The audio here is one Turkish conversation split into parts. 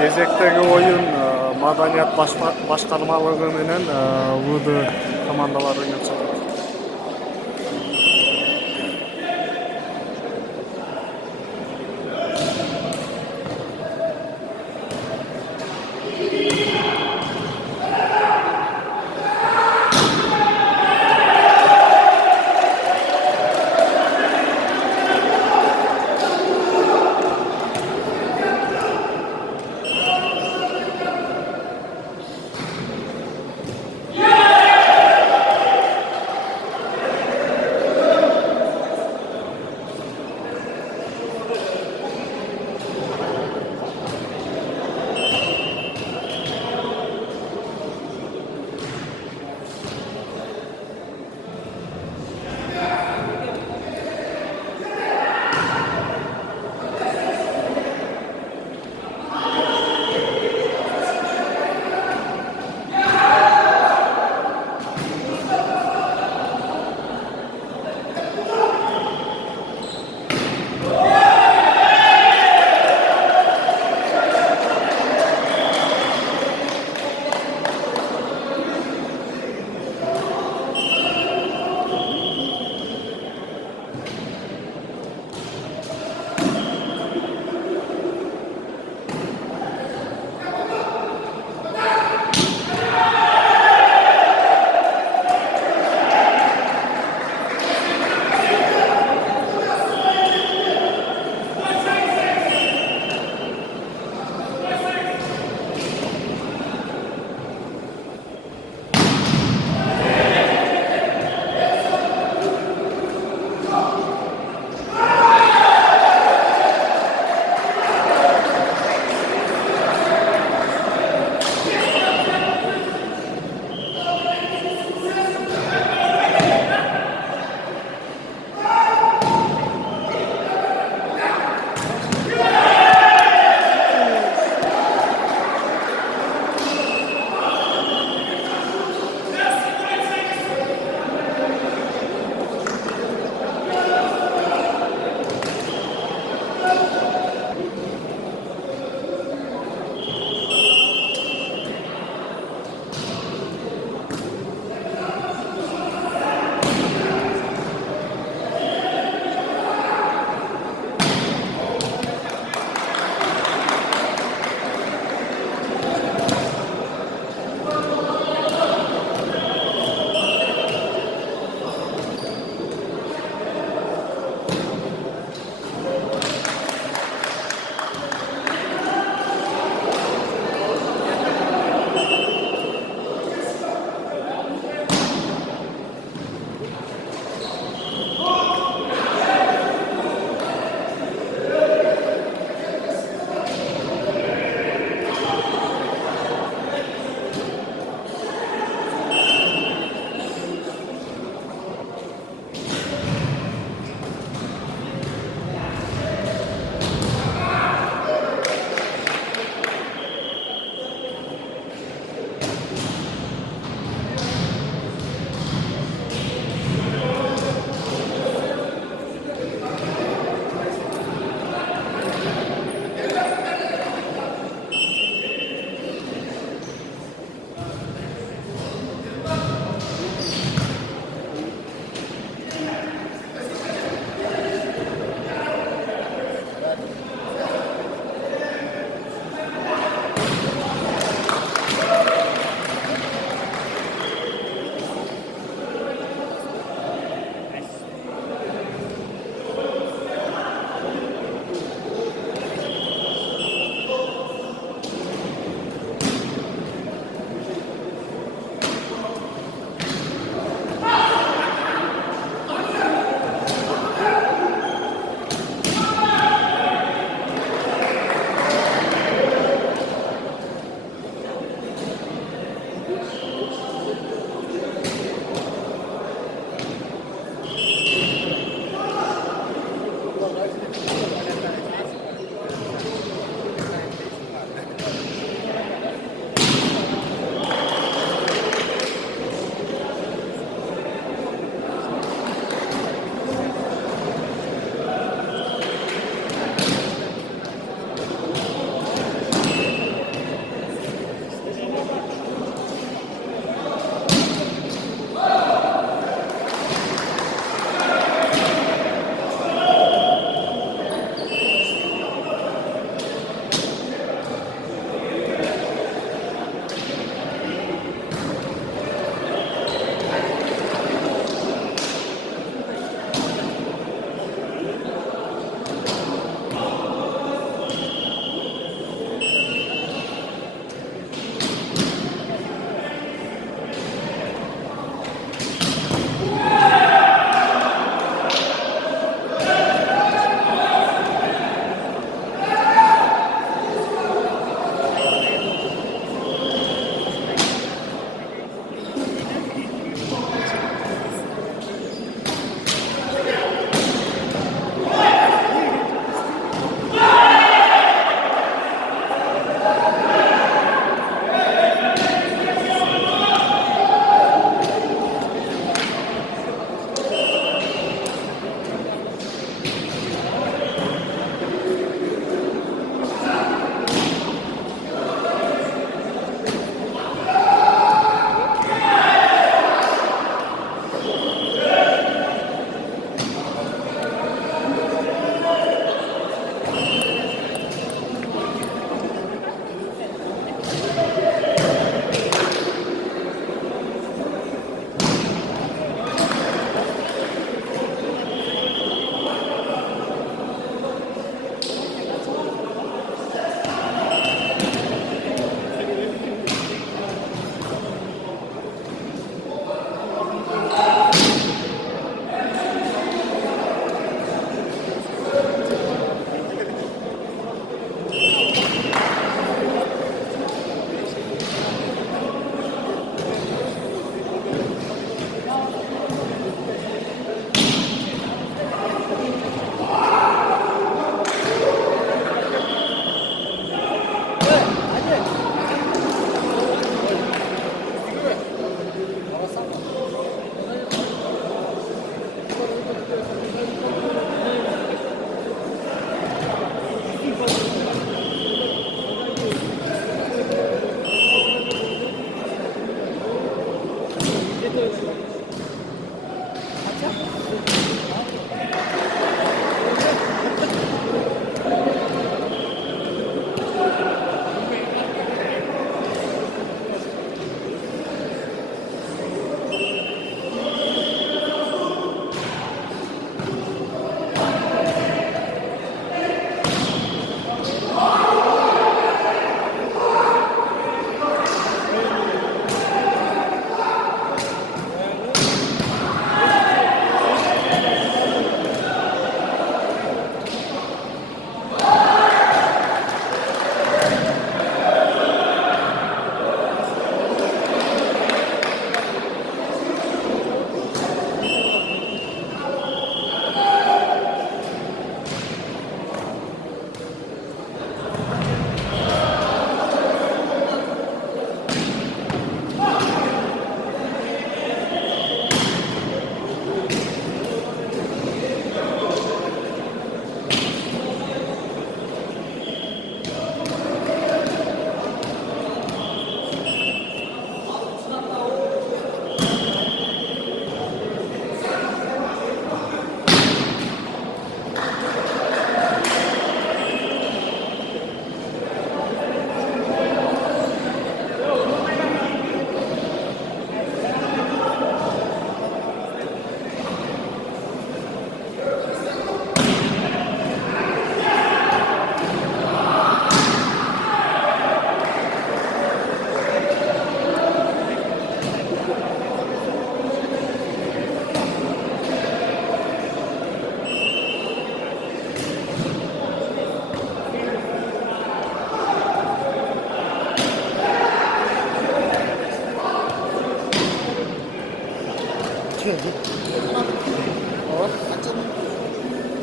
Gezekteki oyun Madaniyat Başkanlığı menен Vudu komandalar oynap жатат.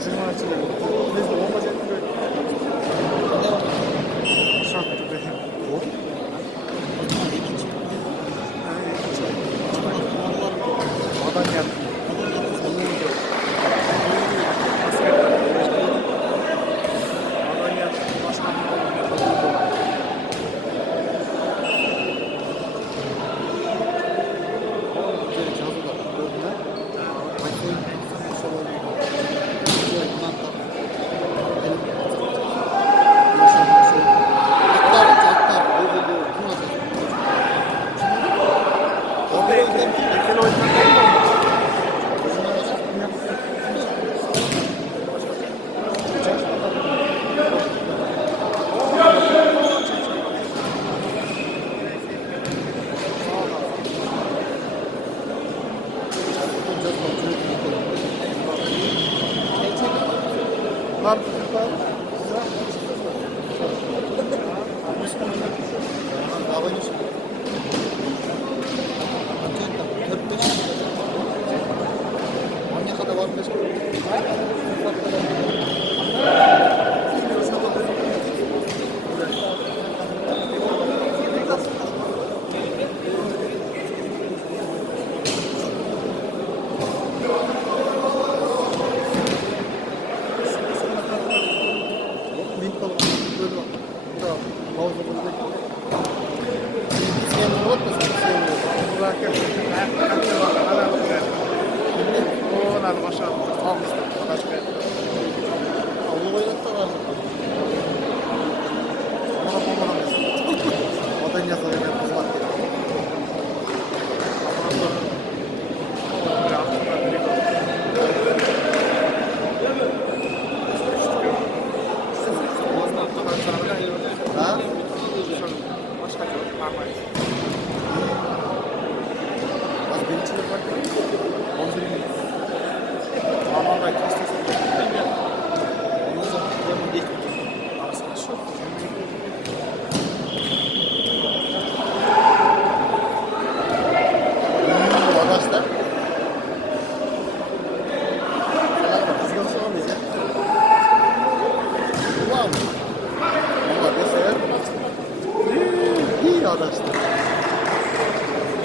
주문 açılıyor. Biz de olmayacak böyle. Şartlı değil. Madan geldi. Madan geldi. Başkan Lan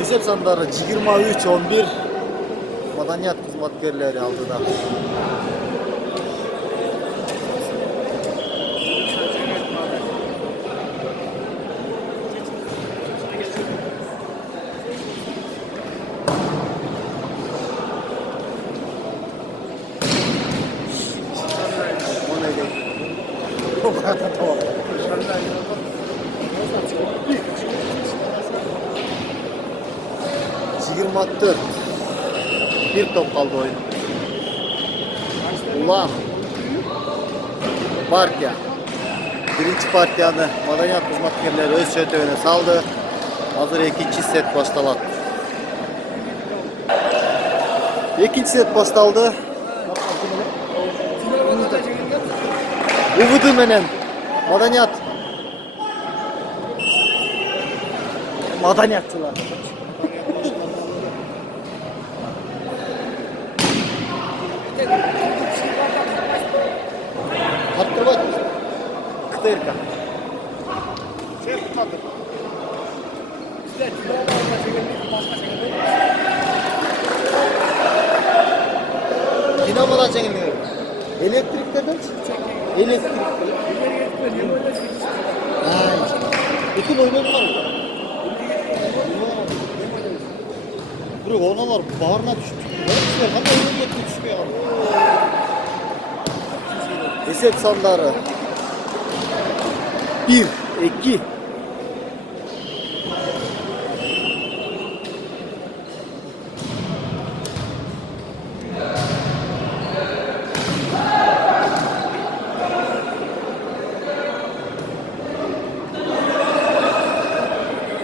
Recep Sandarı 23-11 Madaniyat hizmetkarları aldı da. O neydi? O kadar tamam. 24. Bir top kaldı oyun. Ulan. Partiya. Birinci partiyanı Madaniyat hizmetkarları öz şötevine saldı. Hazır ikinci set başladı. İkinci set başladı. Uvudu menen Madaniyat. Madaniyatçılar. Kaptırmak. Kıtırka. Şey tutmadı. İşte dinamolar çekilmiyor. Elektrikte de elektrikte. Bütün oyunlar. Bırak onalar bağrına düştü. Ama oyun yetişmiyor. Recep Sandarı 1, 2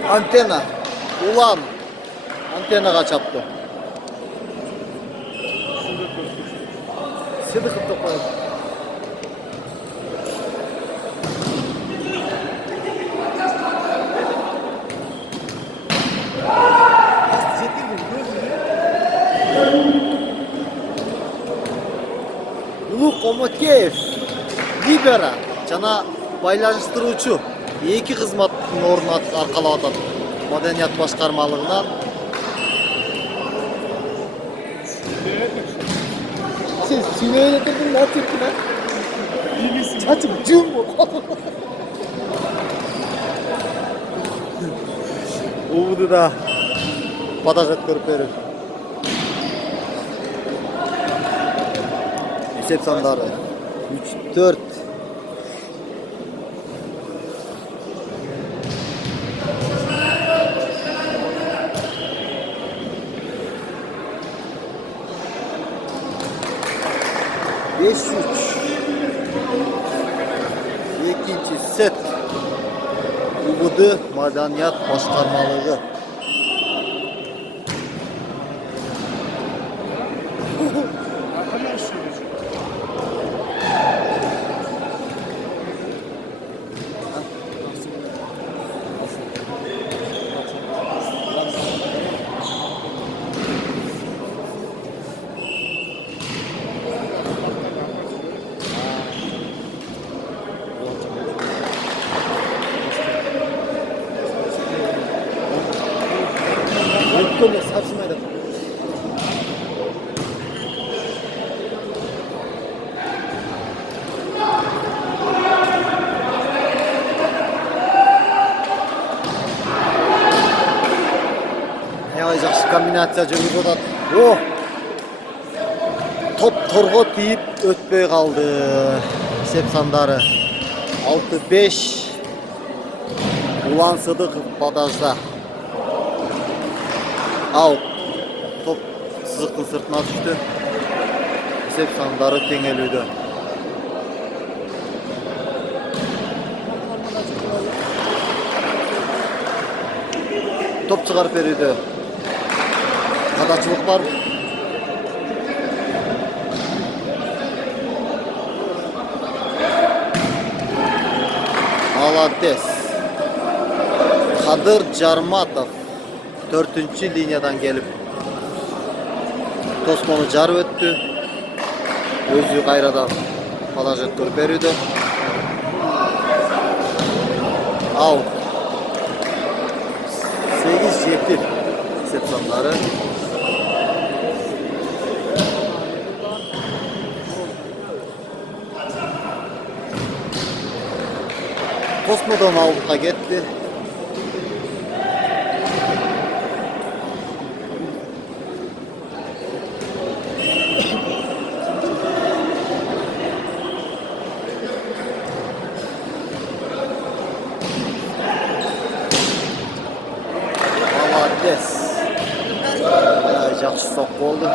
Antena ulan antena kaçaptı. Sıdıkıp toplayalım. Lokomotiv, Libera жана байланыштыруучу эки кызматтын ордун аркалап атат Маданият башкармалыгынан. Sen süneyle dedin ne yapıyorsun lan? İyi misin? Saçım cümbo. Umudu da patajet görüp verir. Esep sandarı. 3, 4. Beş üç. İkinci set. Umudu Madaniyat Başkarmalığı. Böyle sarsmaydı. Ne жақсы комбинация жүргізіп жатады. О! Топ торға тиіп өтпей қалды. Есеп сандары 6-5. Улан Сыдықов бадажда. Аут. Топ сызықтың сыртына түсті. Есеп сандары теңелуді. Топ шығарып беруді. Qadaqçılıq var. Молодец. Kadir Jarmatov 4. liniyadan gelip Tosmon'u jarıp öttü. Özü qayradan palajet görüp berýärdi. Out. 8-7 set sonları. Tosmo'dan aldığa gitti. Молодец. Жақсы соқ болды.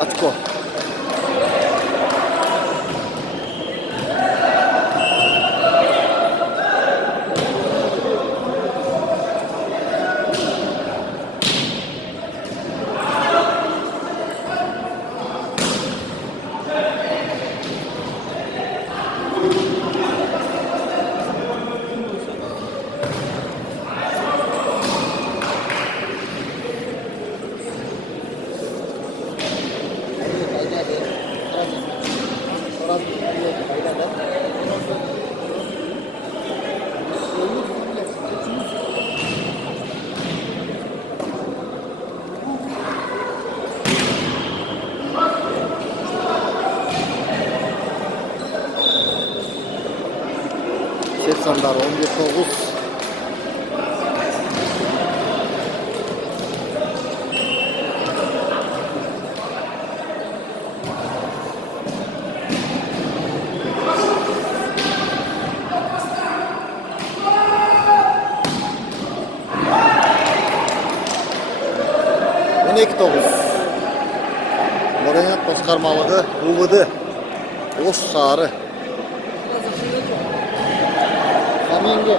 Açko. Sandar 11-9. On 12-9. başkarmalığı Uvıdı. Oş sarı. Zamenge.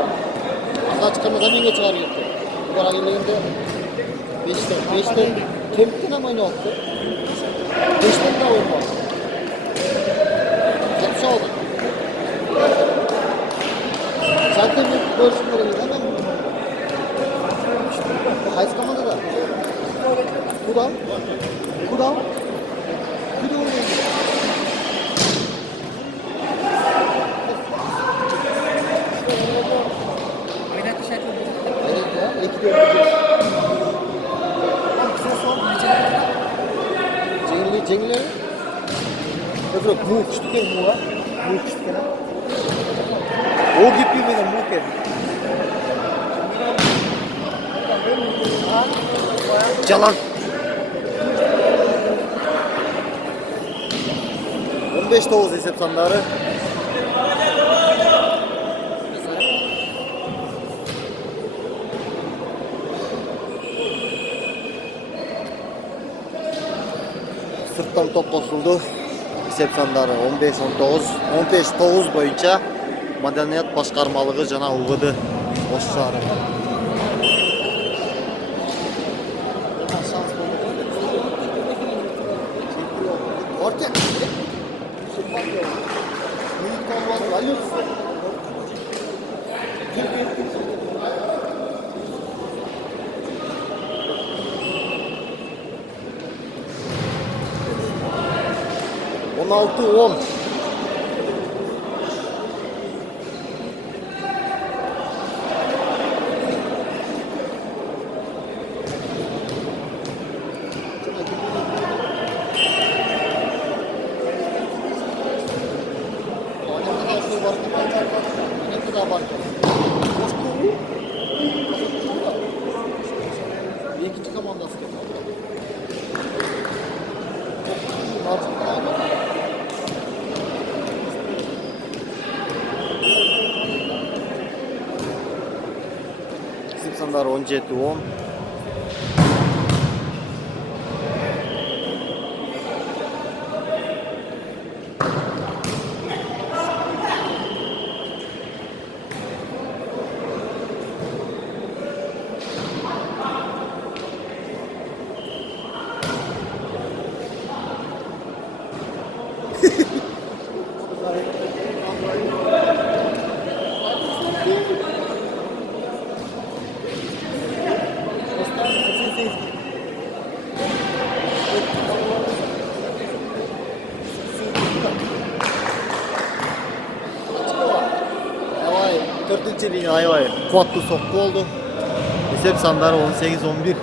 Kaç kırmızı zamenge çıkarıyor. Bu kadar ellerinde 5'ten temkin ama ne yaptı? 5'ten de oyun var. Kaç oldu? Zaten bir bölüşümlere gidelim mi? Hayız kamada da. Kudam. Kudam. Kudam oynuyor. Evet ya. İki de Cengileri. Öbürü mu küçük mu var? Mu küçük o gibi mi de mu ki? Jalan. 15-9 hesap sanları. Sırttan top koşuldu. Hesap sanları 15-19 boyunca Madaniyat Başkarmalığı Cana Uvıdı. Boş çağrı. Orta. On 16-10. İkinci komandası. Simpsonlar 17-10. Dördüncü ligne ayvayı kuatlı soktu oldu. Hesap sanları 18-11.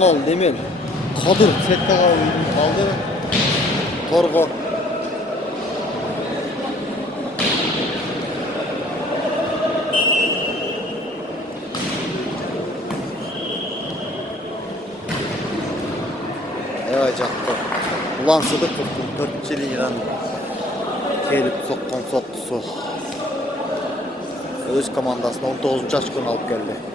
Onol Demir Kadir Fettah'a aldı. Torgo. Evet caktı. Ulan Sıdık tuttum. 4. liran kelip sokkan soktusu. Öz komandasına 19. aşkını alıp geldi.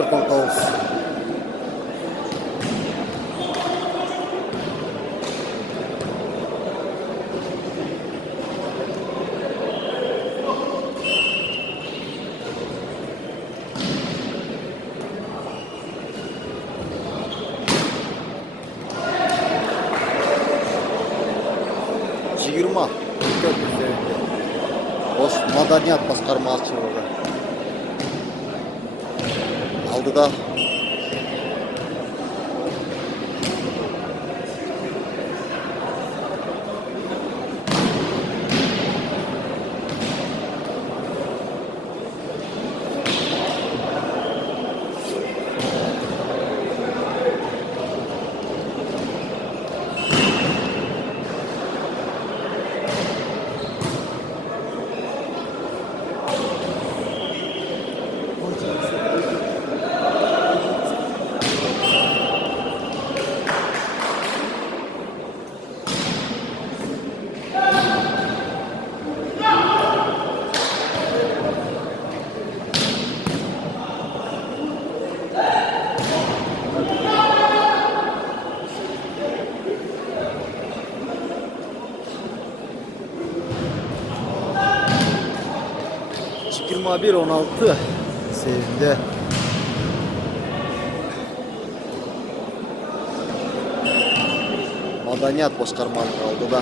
14-19. Жигирма. Осы Маданият басқармашылығы алдыда. Çıkırma 1-16 sevinde. Madaniyat başkarmalığı aldı da.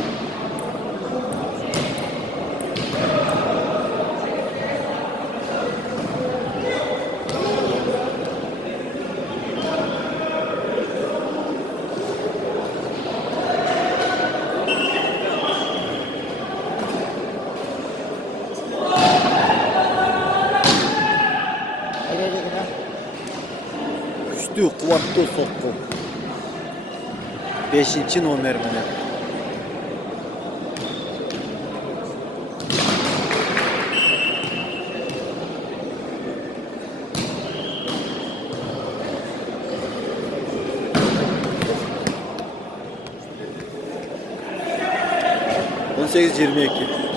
Güçlü, kuvvetli sokku. 5. nomer mine. On 18-22.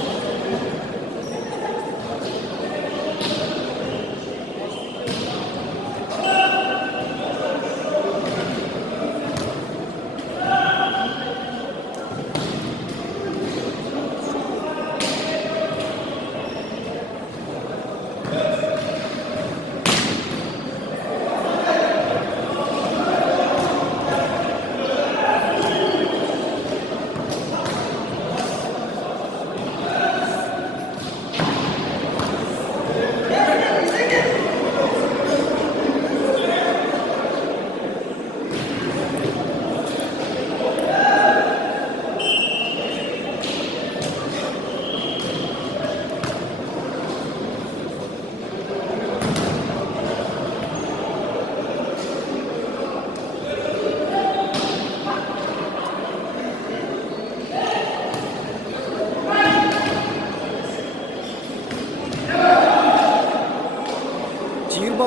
Yirmi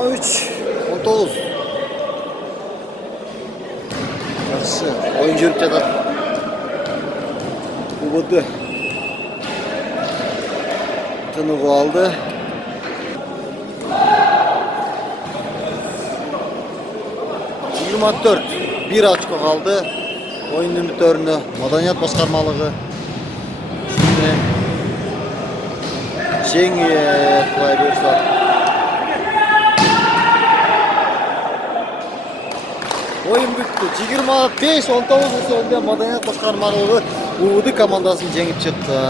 19. Yaxşı. Oyun жүріп жатады. Убыды. Тынығу алды. Yirmi 4. 1 очко қалды. Oyun үміткеріне Маданият басқармалығы. Жеңе құлай берсе. Oyun bitti. 25-19 sonunda Madaniyat başkarmalığı Uğur'du komandaсын жеңіп çıktı.